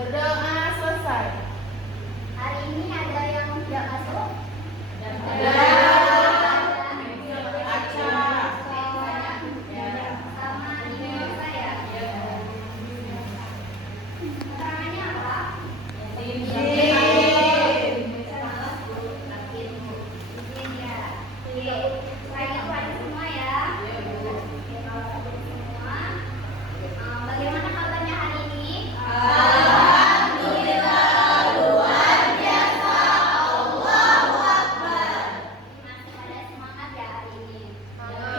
Berdoa selesai. Hari ini ada yang tidak masuk? Ada. Sama ini saya. Keterangannya apa? Semua ya. Bagaimana kabarnya hari ini? Masih pada semangat ya hari ini?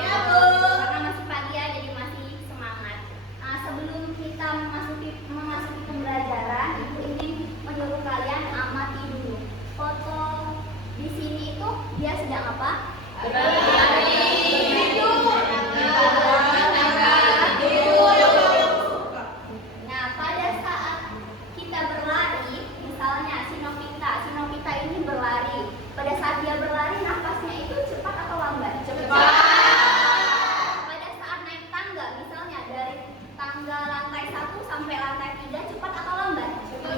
Ya, Bu. Karena masih pagi ya, jadi masih semangat. Sebelum kita memasuki pembelajaran, Ibu ingin menyuruh kalian amati dulu. Foto di sini itu dia sedang apa? Nah, pada saat kita berlari, misalnya si Novita ini berlari. Pada saat dia berlari, nafasnya itu cepat atau lambat? Cepat. Pada saat naik tangga, misalnya dari tangga lantai 1 sampai lantai 3, cepat atau lambat? Cepat.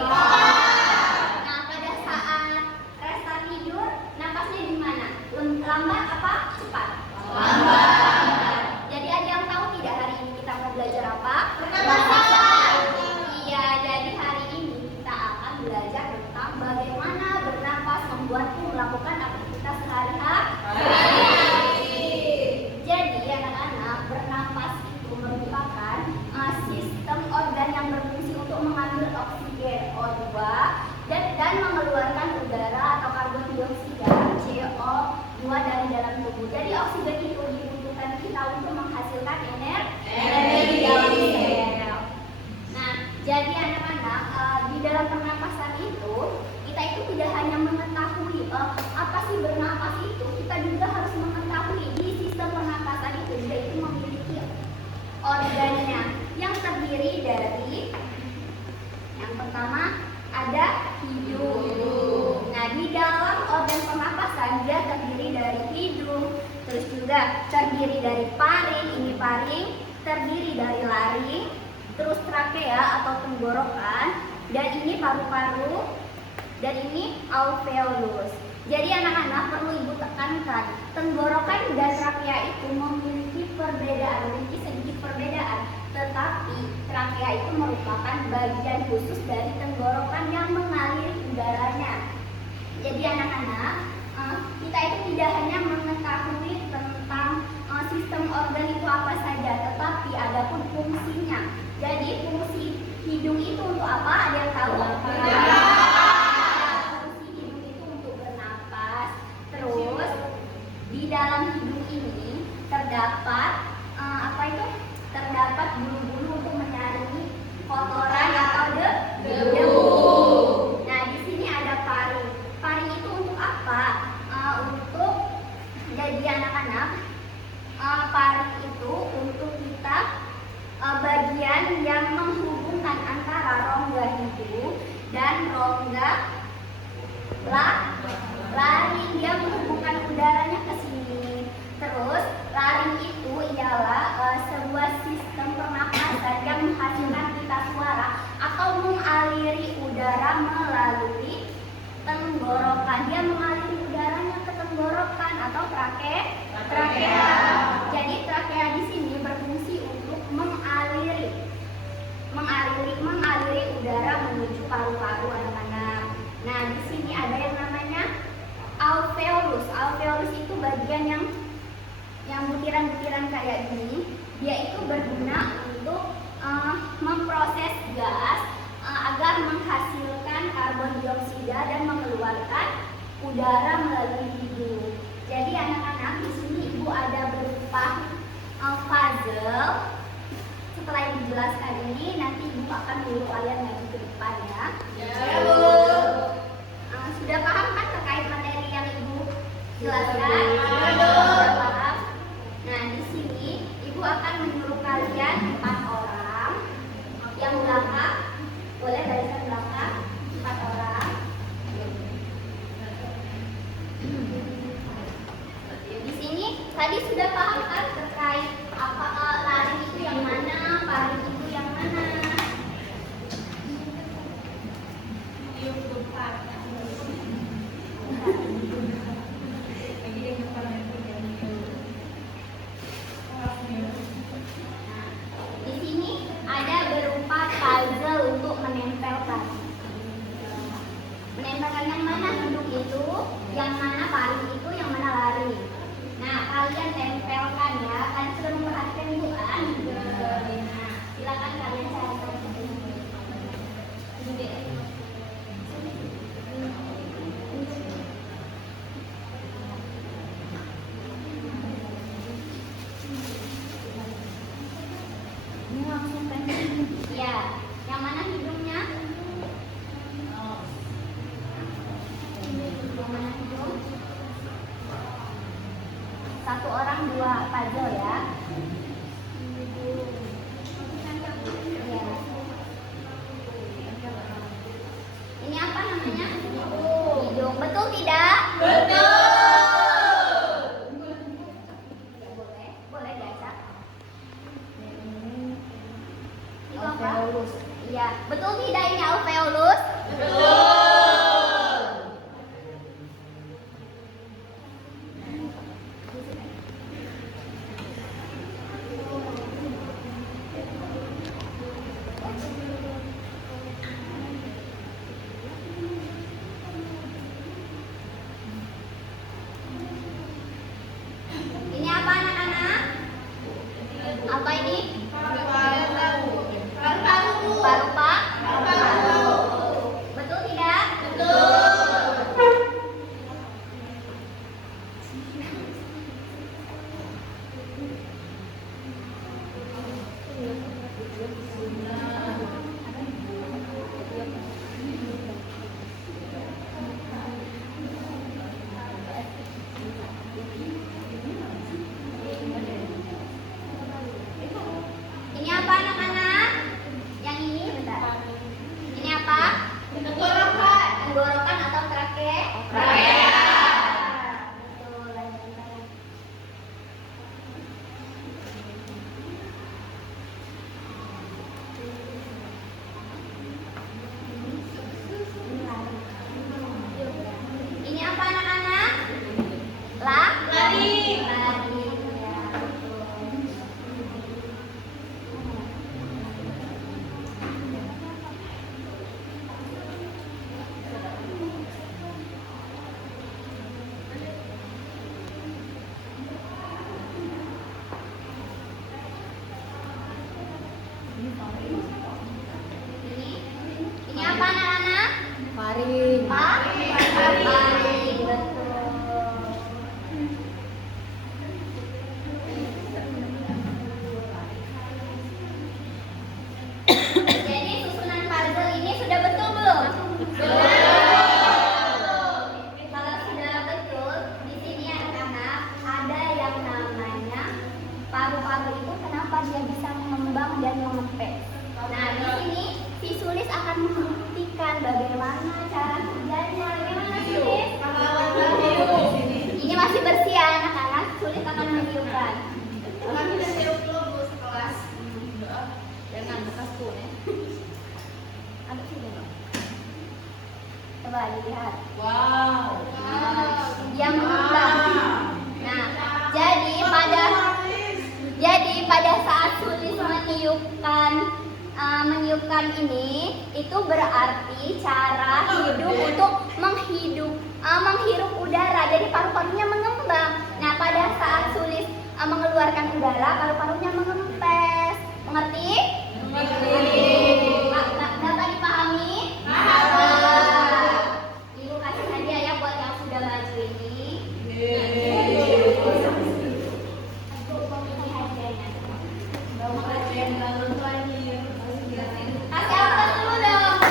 Nah, pada saat restart tidur, nafasnya di mana? Lambat apa? Cepat? Lambat. Jadi ada yang tahu tidak hari ini kita mau belajar apa? Pernapasan. Iya, jadi hari ini kita akan belajar tentang bagaimana bernapas membuatku melakukan aktivitas sehari-hari. Jadi anak-anak, bernapas itu merupakan sistem organ yang berfungsi untuk mengambil oksigen O2 dan mengeluarkan udara atau karbon dioksida CO2 dari dalam tubuh. Jadi oksigen itu dibutuhkan kita untuk menghasilkan energi dalam sel. Nah, jadi anak-anak, di dalam pernapasan itu kita itu tidak hanya mengetahui apa sih bernapas itu, kita juga harus mengetahui di sistem pernapasan itu dia itu memiliki organnya yang terdiri dari yang pertama ada hidung. Nah, di dalam organ pernapasan dia terdiri dari hidung, terus juga terdiri dari paring, ini paring, terdiri dari laring, terus trakea atau tenggorokan, dan ini paru-paru, dan ini alveolus. Jadi anak-anak perlu Ibu tekankan, tenggorokan dan trakea itu memiliki sedikit perbedaan, tetapi trakea itu merupakan bagian khusus dari tenggorokan yang mengaliri udaranya. Jadi anak-anak, kita itu tidak hanya mengetahui tentang sistem organ itu apa saja, tetapi ada pun fungsinya. Jadi fungsi hidung itu untuk apa? Ada yang tahu? Fungsi hidung itu untuk bernapas. Terus di dalam hidung ini terdapat terdapat bulu-bulu untuk menyaringi kotoran atau debu. Nah, di sini ada paring. Paring itu untuk apa? Jadi anak-anak, paring itu untuk kita bagian yang menghubungkan antara rongga hidung dan rongga laring. Dia menghubungkan udaranya ke sini. Terus laring itu ialah sebuah sistem pernapasan yang menghasilkan pita suara atau mengaliri udara melalui tenggorokan. Dia mengaliri udaranya ke tenggorokan atau trakea. Jadi trakea di sini berfungsi untuk mengaliri udara menuju paru-paru anak-anak. Nah, di sini ada yang namanya alveolus. Alveolus itu bagian yang butiran-butiran kayak gini. Dia itu berguna untuk memproses gas agar menghasilkan karbon dioksida dan mengeluarkan udara melalui hidung. Jadi anak-anak, di sini Ibu ada berupa puzzle. Setelah Ibu jelaskan ini, nanti Ibu akan menyuruh kalian lagi ke depan ya. Ya, Bu. Sudah paham kan terkait materi yang Ibu jelaskan? Sudah paham. Nah, di sini Ibu akan menyuruh kalian 4 orang. Yang belakang, boleh barisan belakang, 4 orang. Di sini tadi sudah paham kan terkait apa laring itu yang mana, paring itu yang mana? puzzle ya. Iya. Ini apa namanya? Hidung. Betul tidak? Boleh diacak. Itu apa? Iya, betul tidak ini alveolus? Ini apa anak-anak? Apa ini? Paru-paru. Betul tidak? Ini apa anak-anak? Yang ini bentar. Ini apa? Tenggorokan atau trake? Betul, lanjutkan. Ini apa anak-anak? Lari. Ya, betul. Ini apa anak-anak? Faring. Faring, betul. Jadi susunan puzzle ini sudah betul belum? Kalau sudah betul, di sini anak-anak ada yang namanya paru-paru itu kenapa dia bisa mengembang dan mengempes. Nah, di sini visualis akan membuktikan bagaimana cara kerjanya. Bagaimana Sulis? Ini masih bersih ya anak-anak. Sulis akan menunjukkan. Jangan bekas tuh ya. Ada sih dong. Coba dilihat. Wow. Dia mengembang. Nah, jadi pada saat Sulis meniupkan ini, itu berarti cara hidung untuk menghirup udara. Jadi paru-parunya mengembang. Nah, pada saat Sulis mengeluarkan udara, paru-parunya mengempes. Mengerti? Dapat dipahami? Ibu kasih hadiah ya buat yang sudah maju ini. Kasih aplaus dulu dong.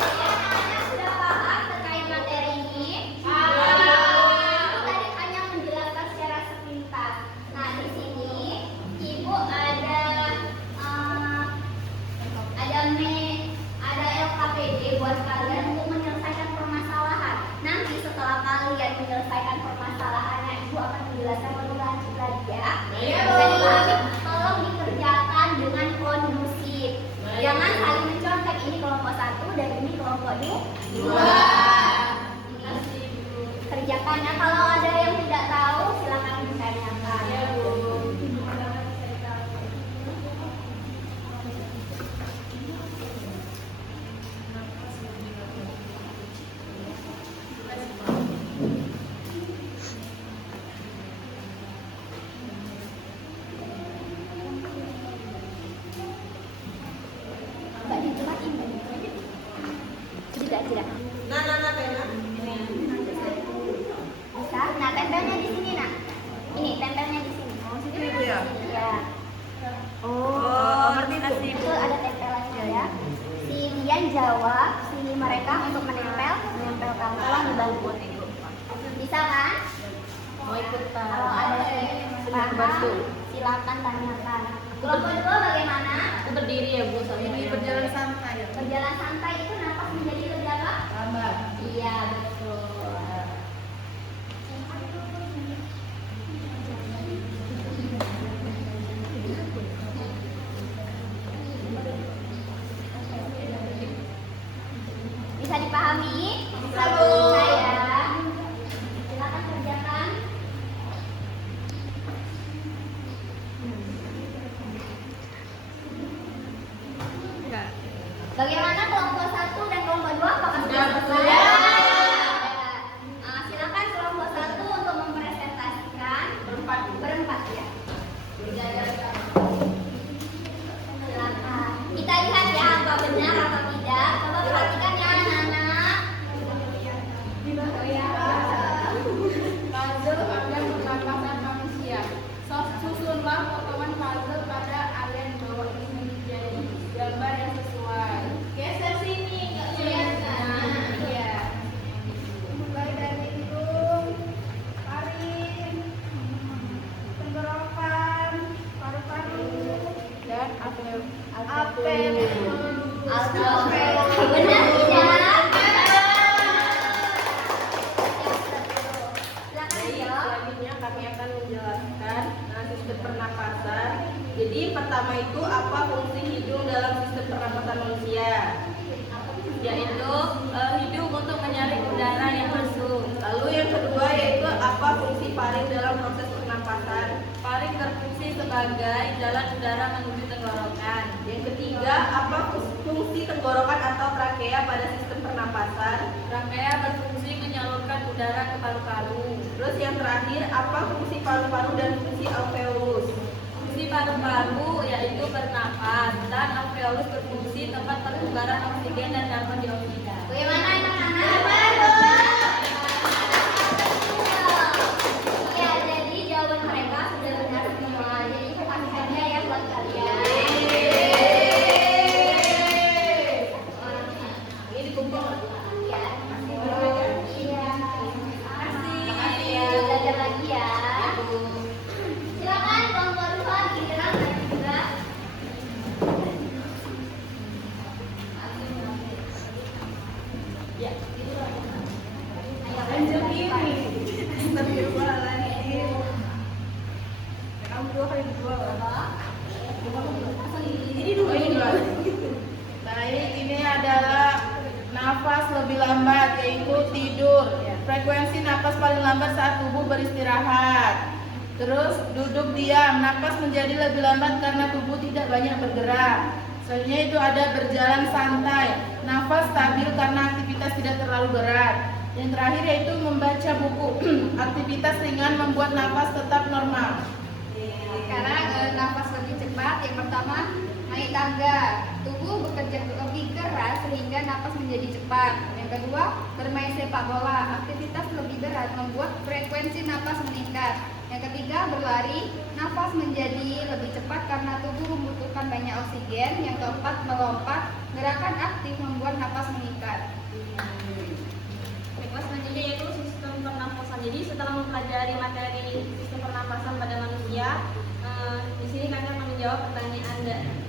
Jadi anak-anak sudah paham terkait materi ini? Itu tadi hanya menjelaskan secara sepintas. Nah, di sini Ibu ada LKPD buat kalian untuk menyelesaikan permasalahan. Nanti setelah kalian menyelesaikan permasalahannya, Ibu akan menjelaskan lebih lanjut lagi ya. Jadi pahami, tolong dikerjakan dengan kondusif. Jangan saling mencontek. Ini kelompok 1 dan ini kelompok 2. Kerjakan ya. Kalau ada yang tidak tahu, silakan ditanyakan. Mbak dijelasin. Tidak. Bisa. Nah, tempelnya di sini, Nak. Ini tempelnya di sini. Itu ya? Ya. Ngerti Bu. Itu ada tempelannya ya. Si Dian jawab, si mereka untuk menempelkan. Tolong dibantu. Bisa kan? Mau ikutan. Kalau ada Sudah paham, bantu. silakan tanyakan. Kelompok 2 bagaimana? Aku berdiri ya Bu, soalnya Ini berjalan santai ya. Berjalan santai itu nafas menjadi lebih apa? Lambat. Iya, betul. Bisa dipahami? Bisa, Bu. Bisa ya. Silakan kerjakan. Enggak. Bagaimana kelompok 1 dan kelompok 2? Apakah Sudah, Bu. selesai? Silakan kelompok 1 untuk mempresentasikan berempat ya. Silakan. Kita lihat ya apa benar atau tidak. Coba perhatikan ya anak-anak. Puzzle organ pernapasan manusia. Susunlah potongan puzzle pada area di bawah ini menjadi gambar yang sesuai. Geser sini, nggak kelihatan. Iya. Mulai dari hidung, taring, tenggorokan, paru-paru, dan apel. Benar tidak? Silakan Baik, jawab. selanjutnya kami akan menjelaskan sistem pernapasan. Jadi pertama itu apa fungsi hidung dalam sistem pernapasan manusia? Yaitu hidung untuk menyaring udara yang masuk. Lalu yang kedua yaitu apa fungsi faring dalam proses pernapasan? Faring berfungsi sebagai jalan udara menuju tenggorokan. Yang ketiga apa fungsi tenggorokan atau trakea pada sistem pernapasan? Trachea berfungsi menyalurkan udara ke paru-paru. Terus yang terakhir apa fungsi paru-paru dan fungsi alveolus? Fungsi paru-paru yaitu bernapas dan alveolus berfungsi tempat pertukaran oksigen dan karbon dioksida. Bagaimana anak-anak? Ya, jadi jawaban mereka sudah benar semua. Jadi saya kasih hadiah ya buat kalian. Ini dikumpul. Ya. Iya. Makasih ya. Belajar lagi ya. Silakan kelompok 2 giliran lagi juga. Ya. Ayo, Lanjut ini. Astagfirullahaladzim. Kamu 2 kali 2. Ini dua. Baik, ini adalah nafas lebih lambat yaitu tidur. Frekuensi nafas paling lambat saat tubuh beristirahat. Terus duduk diam, nafas menjadi lebih lambat karena tubuh tidak banyak bergerak. Selanjutnya itu ada berjalan santai, nafas stabil karena aktivitas tidak terlalu berat. Yang terakhir yaitu membaca buku, aktivitas ringan membuat nafas tetap normal. Sekarang nafas lebih cepat. Yang pertama, naik tangga. Tubuh bekerja lebih keras sehingga nafas menjadi cepat. Yang kedua, bermain sepak bola. Aktivitas lebih berat membuat frekuensi nafas meningkat. Yang ketiga, berlari. Nafas menjadi lebih cepat karena tubuh membutuhkan banyak oksigen. Yang keempat, melompat. Gerakan aktif membuat nafas meningkat. Kelas selanjutnya yaitu sistem pernapasan. Jadi setelah mempelajari materi sistem pernapasan pada manusia, di sini kami akan menjawab pertanyaan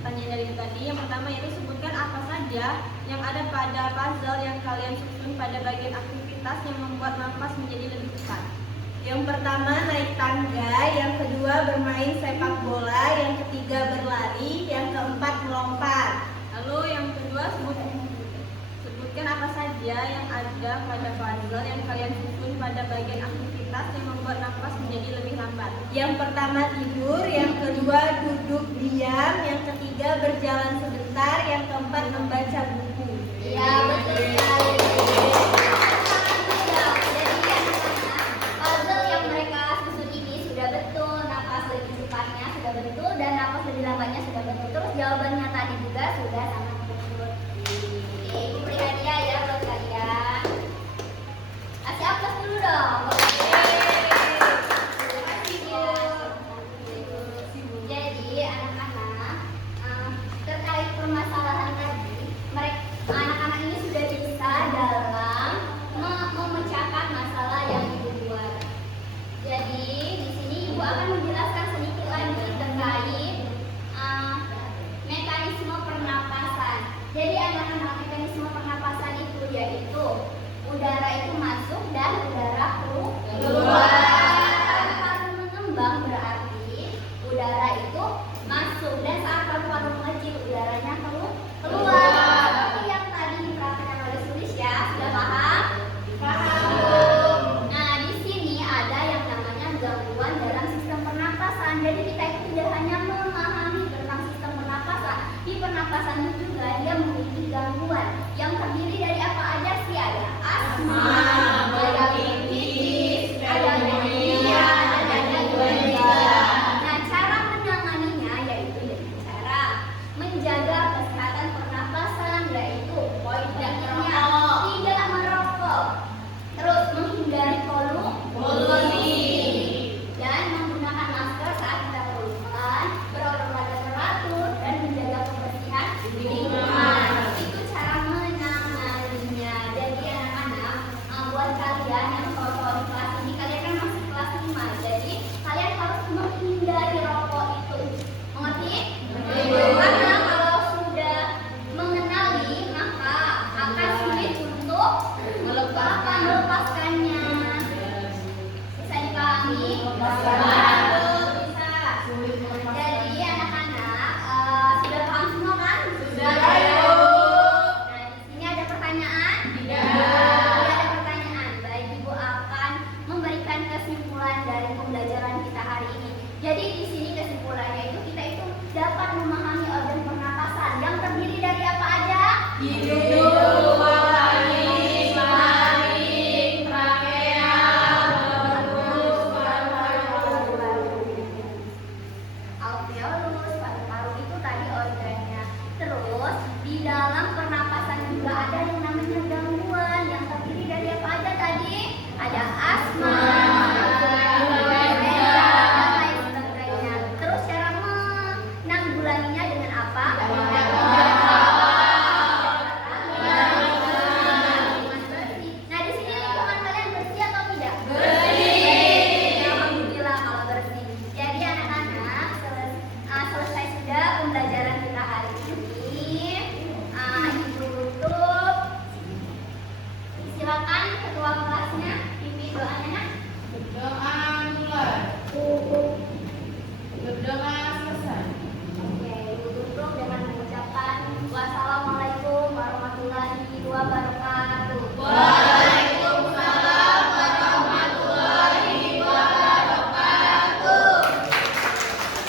dari tadi. Yang pertama yaitu sebutkan apa saja yang ada pada puzzle yang kalian susun pada bagian aktivitas yang membuat nafas menjadi lebih cepat. Yang pertama naik tangga, yang kedua bermain sepak bola, yang ketiga berlari, yang keempat melompat. Lalu yang kedua sebutkan apa saja yang ada pada puzzle yang kalian susun pada bagian aktivitas yang membuat nafas menjadi lebih lambat. Yang pertama tidur, yang kedua duduk diam, yang ketiga berjalan sebentar, yang keempat membaca buku. Iya, betul sekali. Jadi anak-anak, puzzle yang mereka susun ini sudah betul, nafas lebih cepatnya sudah betul, dan nafas lebih lambatnya sudah betul. Terus jawabannya tadi juga sudah sangat betul. Oke, ini beri hadiah ya buat kalian. Kasih aplaus dulu dong. Jadi anak-anak, terkait permasalahan tadi, anak-anak ini sudah bisa dalam memecahkan masalah yang dibuat. Jadi asma, ada kritis, ada median, ada juga. Nah, cara menanganinya yaitu dengan cara menjaga kesehatan pernapasan, yaitu poin pentingnya tidak merokok, terus menghindari polusi, dan menggunakan masker saat kita keluar, berolahraga teratur, dan menjaga kebersihan lingkungan. Itu cara menanganinya. Jadi anak-anak, buat kalian yang kalau di kelas ini, kalian kan masih kelas 5, jadi kalian harus menghindari rokok itu. Mengerti? Karena kalau sudah mengenali, maka akan sulit untuk melepaskannya. Bisa dipahami? Bisa. Jadi anak-anak sudah paham semua kan? Sudah. Nah, di sini ada pertanyaan? Tidak. Tidak ada pertanyaan. Baik, Ibu akan memberikan kesimpulan dari pembelajaran kita hari ini. Jadi di sini kesimpulannya itu kita itu dapat memahami organ pernapasan yang terdiri dari apa aja? Hidung, faring, laring, trakea, bronkus, paru-paru. Alveolus, paru-paru itu tadi organnya. Terus di dalam pernapasan juga ada yang namanya gangguan yang terdiri dari apa aja tadi? Ada asma, influenza, dan lain sebagainya. Terus cara menanggulanginya dengan apa? Nah, di sini lingkungan kalian bersih atau tidak? Bersih. Alhamdulillah kalau bersih. Jadi anak-anak selesai sudah pembelajaran kita hari ini. Ibu tutup. Silakan ketua kelasnya pimpin doanya nak. Berdoa mulai. Berdoa selesai. Oke, ibu tutup dengan mengucapkan wassalamualaikum warahmatullahi wabarakatuh.